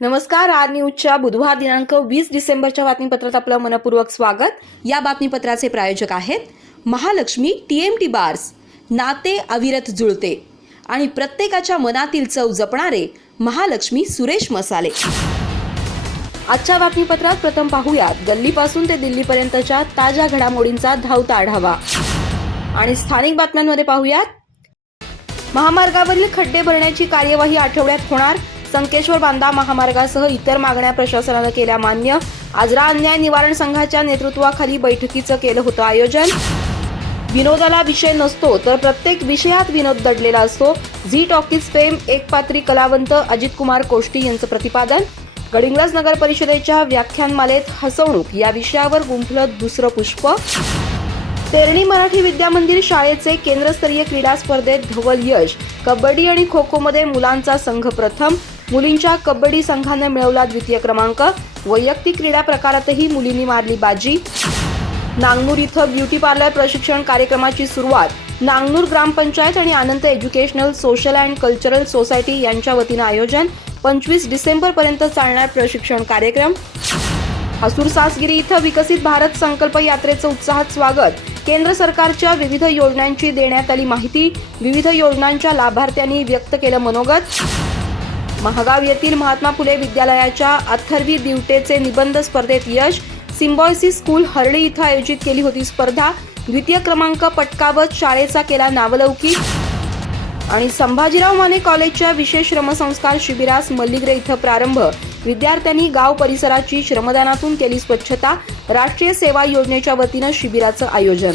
नमस्कार आर न्यूजच्या बुधवार दिनांक वीस डिसेंबरच्या बातमीपत्रात आपलं मनपूर्वक स्वागत. या बातमीपत्राचे प्रायोजक आहेत महालक्ष्मी टीएमटी बार्स नाते अविरत जुळते आणि प्रत्येकाच्या मनातील चव जपणारे महालक्ष्मी सुरेश मसाले. आजच्या बातमीपत्रात प्रथम पाहूयात गल्लीपासून ते दिल्लीपर्यंतच्या ताज्या घडामोडींचा धावता आढावा. आणि स्थानिक बातम्यांमध्ये पाहूयात महामार्गावरील खड्डे भरण्याची कार्यवाही आठवड्यात होणार संकेश्वर बांधा महामार्गासह इतर मागण्या प्रशासनानं केल्या मान्य. आजरा अन्याय निवारण संघाच्या नेतृत्वाखाली बैठकीचं केलं होतं आयोजन. विनोदाला विषय नसतो तर प्रत्येक विषयात विनोद दडलेला असतो. झी टॉकीज फेम एक पात्री कलावंत अजित कुमार कोष्टी यांचं प्रतिपादन. गडिंग्लज नगर परिषदेच्या व्याख्यानमालेत हसवणूक या विषयावर गुंफलं दुसरं पुष्प. तेरणी मराठी विद्यामंदिर शाळेचे केंद्रस्तरीय क्रीडा स्पर्धेत धवल यश. कबड्डी आणि खो खो मध्ये मुलांचा संघ प्रथम. मुलींच्या कबड्डी संघानं मिळवला द्वितीय क्रमांक. वैयक्तिक क्रीडा प्रकारातही मुलींनी मारली बाजी. नांगनूर इथं ब्युटी पार्लर प्रशिक्षण कार्यक्रमाची सुरुवात. नांगनूर ग्रामपंचायत आणि Anand educational social and cultural society यांच्या वतीनं आयोजन. पंचवीस डिसेंबर पर्यंत चालणार प्रशिक्षण कार्यक्रम. हसूर सासगिरी इथं विकसित भारत संकल्प यात्रेचं उत्साहात स्वागत. केंद्र सरकारच्या विविध योजनांची देण्यात आली माहिती. विविध योजनांच्या लाभार्थ्यांनी व्यक्त केलं मनोगत. महागाव येथील महात्मा फुले विद्यालयाच्या अथर्वी दिवटेचे निबंध स्पर्धेत यश सिम्बॉयसी स्कूल हर्डी इथं आयोजित केली होती स्पर्धा. द्वितीय क्रमांक पटकावत शाळेचा केला नावलौकिक. आणि संभाजीराव माने कॉलेजच्या विशेष श्रमसंस्कार शिबिरास मल्लिग्रे इथं प्रारंभ. विद्यार्थ्यांनी गाव परिसराची श्रमदानातून केली स्वच्छता. राष्ट्रीय सेवा योजनेच्या वतीनं शिबिराचं आयोजन.